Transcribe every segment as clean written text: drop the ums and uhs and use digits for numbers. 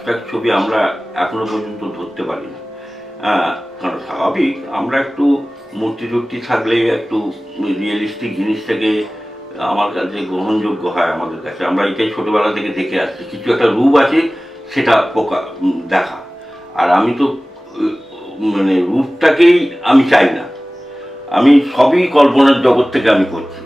ঠিকঠাক ছবি আমরা এখনো পর্যন্ত ধরতে পারি না। কারণ স্বাভাবিক আমরা একটু মূর্তি টূর্তি থাকলে একটু রিয়েলিস্টিক জিনিসটাকে আমার কাছে গ্রহণযোগ্য হয়। আমাদের কাছে আমরা এটাই ছোটোবেলা থেকে দেখে আসছি, কিছু একটা রূপ আছে সেটা দেখা। আর আমি তো মানে রূপটাকেই আমি চাই না, আমি সবই কল্পনার জগৎ থেকে আমি করছি।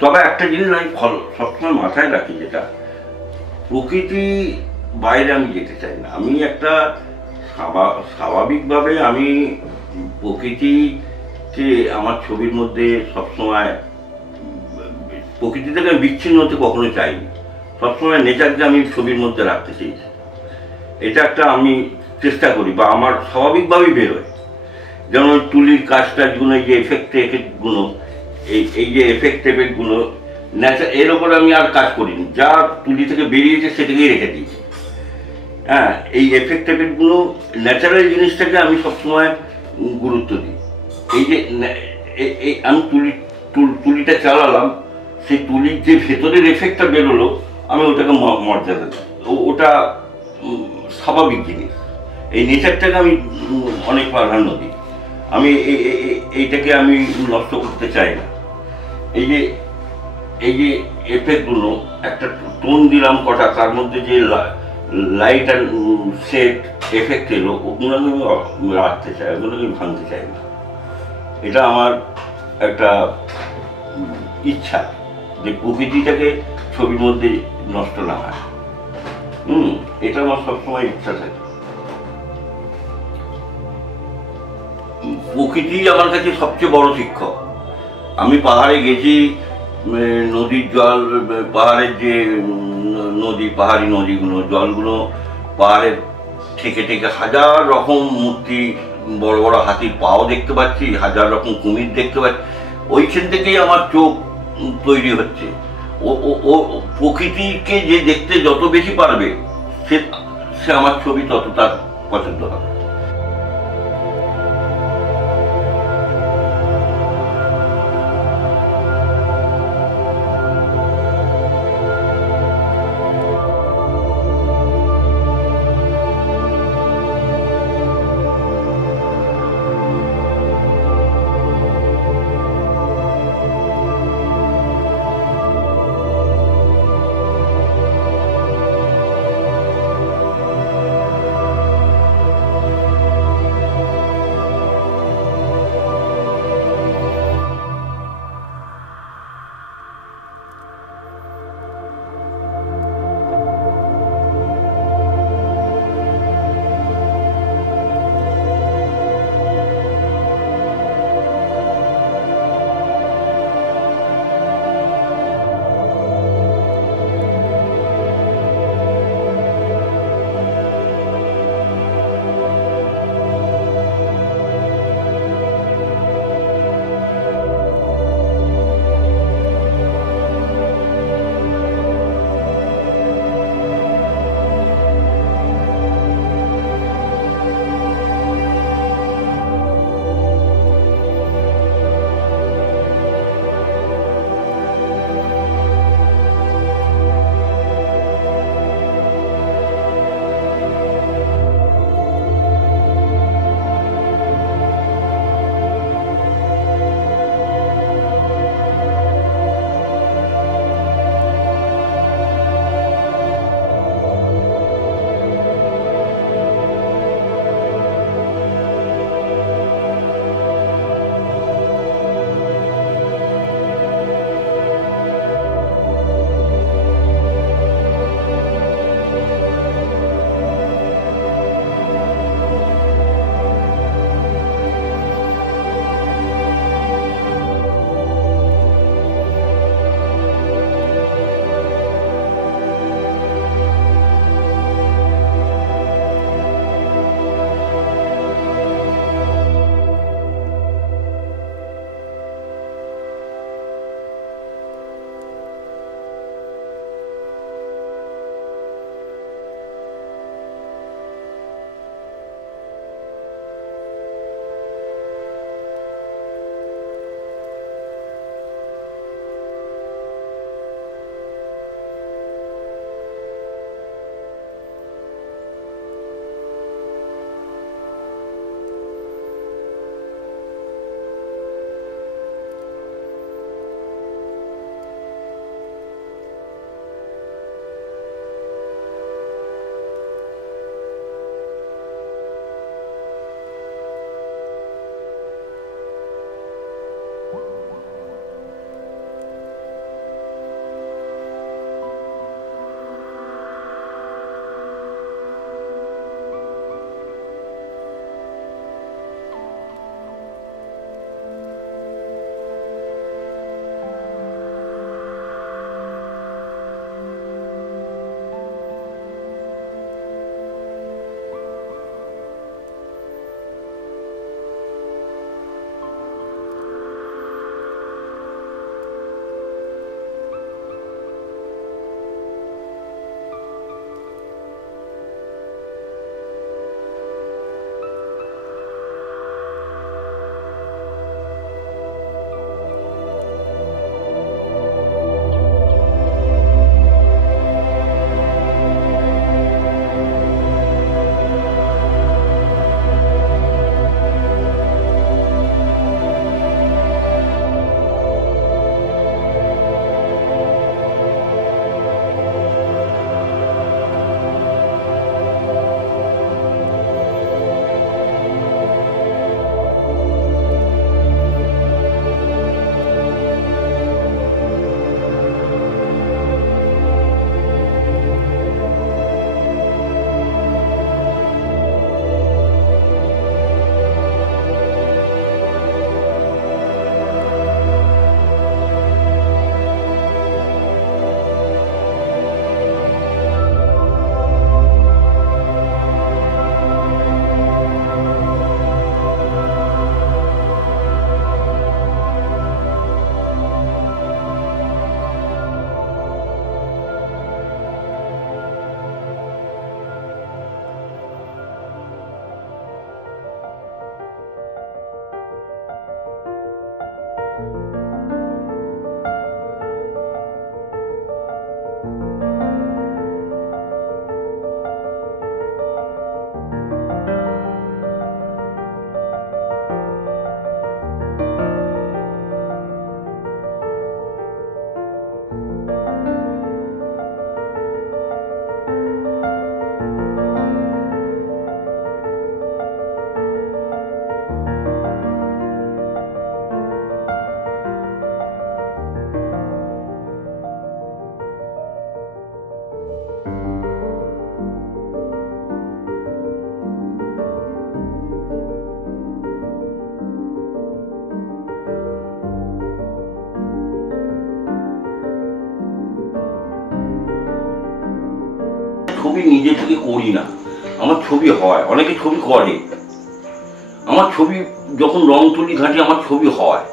তবে একটা জিনিস আমি সবসময় মাথায় রাখি, যেটা প্রকৃতি বাইরে আমি যেতে চাই না। আমি একটা স্বাভাবিকভাবে আমি প্রকৃতিকে আমার ছবির মধ্যে সবসময়, প্রকৃতি থেকে আমি বিচ্ছিন্ন হতে কখনো চাইনি। সবসময় নেচারকে আমি ছবির মধ্যে রাখতে চেয়েছি। এটা একটা আমি চেষ্টা করি, বা আমার স্বাভাবিকভাবেই বেরোয়। যেমন ওই তুলির কাজটাজগুলো, এই যে এফেক্টগুলো, এই যে এফেক্টগুলো এর ওপর আমি আর কাজ করিনি। যা তুলি থেকে বেরিয়েছে সেটাকেই রেখে দিয়েছি। এই এফেক্টগুলো ন্যাচারাল জিনিসটাকে আমি সবসময় গুরুত্ব দিই। এই যে আমি তুলিটা চালালাম, সেই তুলির যে ভেতরের এফেক্টটা বেরোলো, আমি ওটাকে মর্যাদা দিই। ওটা স্বাভাবিক জিনিস। এই নেচারটাকে আমি অনেক প্রাধান্য দিই। আমি এইটাকে আমি নষ্ট করতে চাই না। এই যে এফেক্টগুলো, একটা টোন দিলাম কটা, তার মধ্যে যে লাইট অ্যান্ড সেট এফেক্ট এলো, ওগুলো আমি রাখতে চাই, ওগুলো আমি ভাঙতে চাই না। এটা আমার একটা ইচ্ছা যে প্রকৃতিটাকে ছবির মধ্যে নষ্ট না হয়। এটা আমার সবসময় ইচ্ছা থাকে। প্রকৃতি আমার কাছে সবচেয়ে বড় শিক্ষক। আমি পাহাড়ে গেছি, নদীর জল, পাহাড়ের যে পাহাড়ি নদীগুলো, জলগুলো পাহাড়ের থেকে থেকে হাজার রকম মূর্তি, বড় বড় হাতির পাও দেখতে পাচ্ছি, হাজার রকম কুমির দেখতে পাচ্ছি। ওইখান থেকেই আমার চোখ তৈরি হচ্ছে। ও প্রকৃতিকে যে দেখতে যত বেশি পারবে, সে আমার ছবি তত তার পছন্দ হবে। করি না, আমার ছবি হয়, অনেকে ছবি করে, আমার ছবি যখন রং তুলি ঘাঁটি আমার ছবি হয়,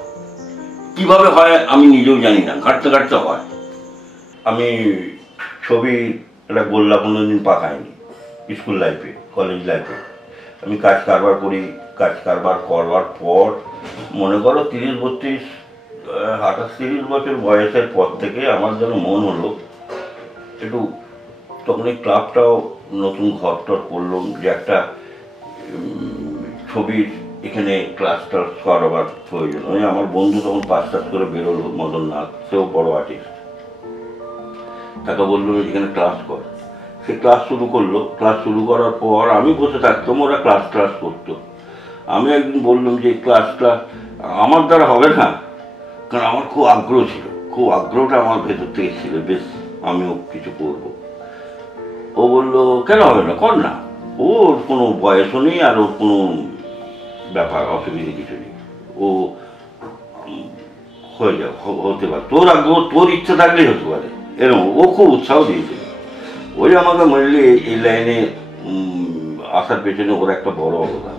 কিভাবে হয় আমি নিজেও জানি না, ঘাঁটতে ঘাঁটতে হয়। আমি ছবি একটা গোল্লা কোনোদিন পাকাইনি। স্কুল লাইফে, কলেজ লাইফে আমি কাজ কারবার করি, কাজ কারবার করবার পর মনে করো 30-32 28-30 বছর বয়সের পর থেকে আমার যেন মন হলো একটু, তখন এই ক্লাবটাও নতুন ঘর টর করলাম, যে একটা ছবির এখানে ক্লাস টাস করাবার প্রয়োজন। ওই আমার বন্ধু তখন পাস টাস করে বেরোলো, মদননাথ, সেও বড় আর্টিস্ট, তাকে বললো এখানে ক্লাস কর। সে ক্লাস শুরু করলো, ক্লাস শুরু করার পর আমি বসে থাকতাম, ওরা ক্লাস ক্লাস করতো। আমি একদিন বললাম যে ক্লাসটা আমার দ্বারা হবে না, কারণ আমার খুব আগ্রহ ছিল, খুব আগ্রহটা আমার ভেতর থেকে ছিল, বেশ আমিও কিছু করব। ও বললো কেন হবে না, কর না, ওর কোনো বয়সও নেই আর ওর কোনো ব্যাপার অসুবিধে কিছু নেই, ও হয়ে যাবে, হতে পারে, তোর আগ্রহ তোর ইচ্ছা থাকলেই হতে পারে, এরকম ও খুব উৎসাহ দিয়েছিল। ওই আমাকে মেনলি এই লাইনে আসার পেছনে ওর একটা বড় অবদান।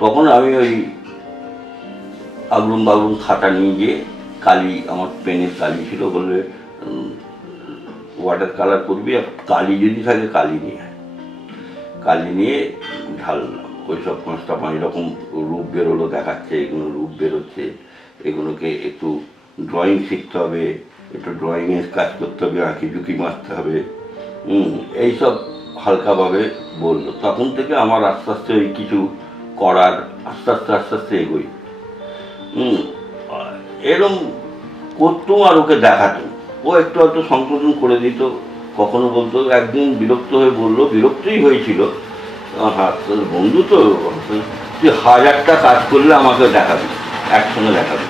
তখন আমি ওই আগলুম বাগলুম খাতা নিয়ে গিয়ে কালি, আমার পেনের কালি ছিল, বললে ওয়াটার কালার করবি, আর কালি যদি থাকে কালি নিয়ে, কালি নিয়ে ঢাললাম। ওই সব পাঁচটা পাঁচ রকম রূপ বেরোলো, দেখাচ্ছে এগুলো রূপ বেরোচ্ছে, এগুলোকে একটু ড্রয়িং শিখতে হবে, একটু ড্রয়িংয়ের কাজ করতে হবে, আঁকি ঝুঁকি মারতে হবে, এইসব হালকাভাবে বললো। তখন থেকে আমার আস্তে আস্তে ওই কিছু করার আস্তে আস্তে আস্তে আস্তে এগোই। এরম করতুম আর ওকে দেখাতুম, ও একটু হয়তো সংশোধন করে দিত, কখনো বলতো। একদিন বিরক্ত হয়ে বললো, বিরক্তই হয়েছিল, হ্যাঁ বন্ধু তো, তুই 1000টা কাজ করলে আমাকে দেখাবি, একসঙ্গে দেখাবি,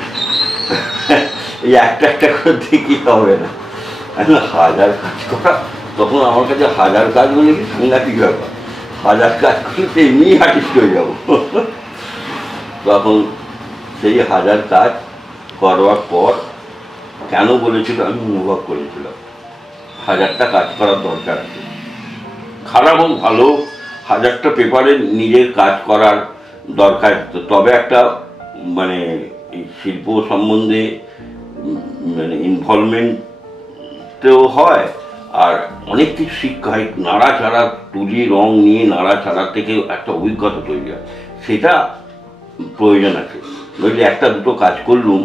এই একটা একটা করে দেখি হবে না, 1000 কাজ করা, তখন আমার কাছে 1000 কাজ বলে কি সাংঘাতিক ব্যাপার, 1000 কাজ করলে তো এমনিই আর্টিস্ট হয়ে যাবো। তখন সেই 1000 কাজ করবার পর কেন বলেছিল আমি অনুভব করেছিলাম 1000টা কাজ করার দরকার আছে, খারাপ হোক ভালো, 1000টা পেপারে নিজের কাজ করার দরকার, তবে একটা মানে এই শিল্প সম্বন্ধে মানে ইনভলভমেন্টও হয়, আর অনেক কিছু শিক্ষা হয়, নাড়াচাড়া তুলি রং নিয়ে নাড়াচাড়া থেকে একটা অভিজ্ঞতা তৈরি হয়, সেটা প্রয়োজন আছে। নইলে একটা দুটো কাজ করলুম,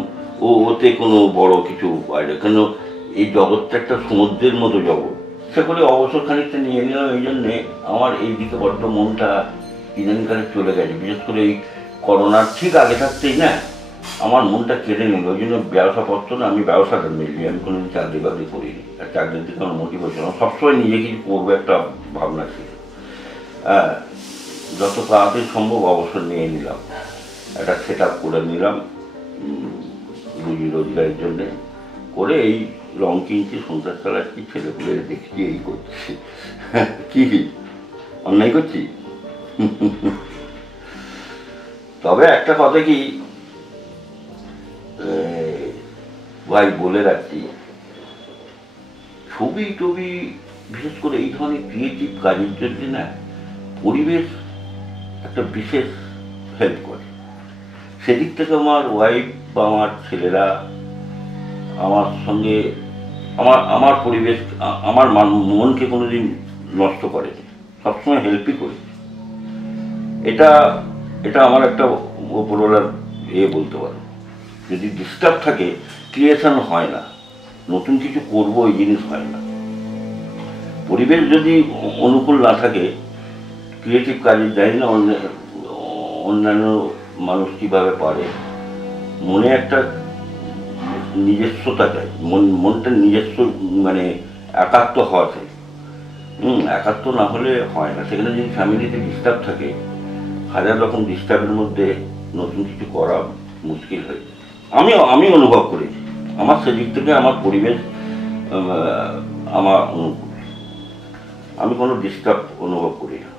ওতে কোনো বড় কিছু হয় না, কেন এই জগৎটা একটা সমুদ্রের মতো জগৎ। সে করে অবসর খানিকটা নিয়ে নিলাম, এই জন্যে আমার এই দিকে বড্ড মনটা ইদানিংকালে চলে গেছে, বিশেষ করে এই করোনার ঠিক আগে থাকতেই না আমার মনটা কেড়ে নিল। ওই জন্য ব্যবসা করতো না, আমি ব্যবসাটা মিললি, আমি কোনোদিন চাকরি বাকরি করিনি, আর চাকরির দিকে আমার মোটিভেশন, আমার সবসময় নিজে কিছু করবো একটা ভাবনা ছিল। হ্যাঁ, যত তাড়াতাড়ি সম্ভব অবসর নিয়ে নিলাম, একটা সেট আপ করে নিলাম রুজি রোজগারের জন্যে, করে এই রং কিনছি, সংসার চালাচ্ছি, ছেলেপুলে দেখছি, এই করছি। কি অন্যায় করছি? তবে একটা কথা কি ভাই বলে রাখছি, ছবি টবি বিশেষ করে এই ধরনের ক্রিয়েটিভ কাজের জন্য না পরিবেশ একটা বিশেষ হেল্প করে। সেদিক থেকে আমার ওয়াইফ বা আমার ছেলেরা আমার সঙ্গে আমার পরিবেশ, আমার মনকে কোনোদিন নষ্ট করেনি, সবসময় হেল্পই করেছে। এটা এটা আমার একটা ওপরওয়ালার বলতে পারো। যদি ডিস্টার্ব থাকে ক্রিয়েশন হয় না, নতুন কিছু করবো এই জিনিস হয় না। পরিবেশ যদি অনুকূল না থাকে ক্রিয়েটিভ কাজে জানি না অন্যান্য মানুষ কীভাবে পারে। মনে একটা নিজস্বতা চাই, মনটা নিজস্ব মানে একাত্ম হওয়া চাই। একাত্ম না হলে হয় না। সেখানে যদি ফ্যামিলিতে ডিস্টার্ব থাকে, 1000 রকম ডিস্টার্বের মধ্যে নতুন কিছু করা মুশকিল হয়ে যায়। আমি অনুভব করেছি, আমার সেদিক থেকে আমার পরিবেশ আমার অনুকূল, আমি কোনো ডিস্টার্ব অনুভব করি না।